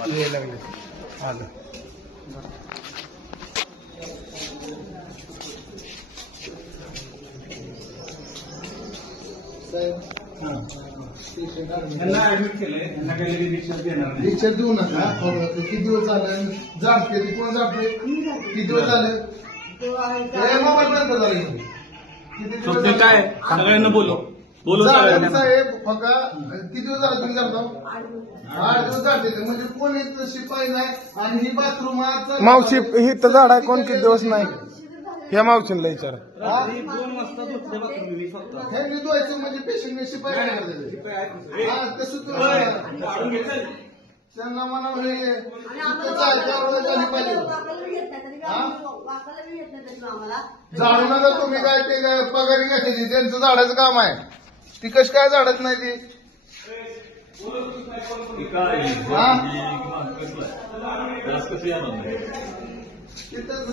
यायला लागले आलं. त्यांना ऍडमिट केलंय, त्यांना काही डिस्चार्ज देणार नाही. डिस्चार्ज देऊ नका. किती दिवस झाले जाते ती कोण जाते किती दिवस झाले मोबाईल बंद झाला किती दिवस स्वप्नील काय सगळ्यांना बोलू झालं साहेब बघा किती दिवस झाले तुम्ही जाता 8 दिवस जाते म्हणजे कोण येत शिपाई नाही आणि ही बाथरूम मावशी ही तर झाड आहे कोण किती दिवस नाही ह्या मावशीला विचार 2 वाजता धुतले बाथरूम मी फक्त. हे धुवायचं म्हणजे पेशंट शिपाई काय करते हा तसं त्यांना म्हणा झाली पाहिजे झाडू नका तुम्ही काय ते काय पगारी घ्यायची त्यांचं झाडाचं काम आहे ती कशी काय झाडत नाही ती हा? तिथं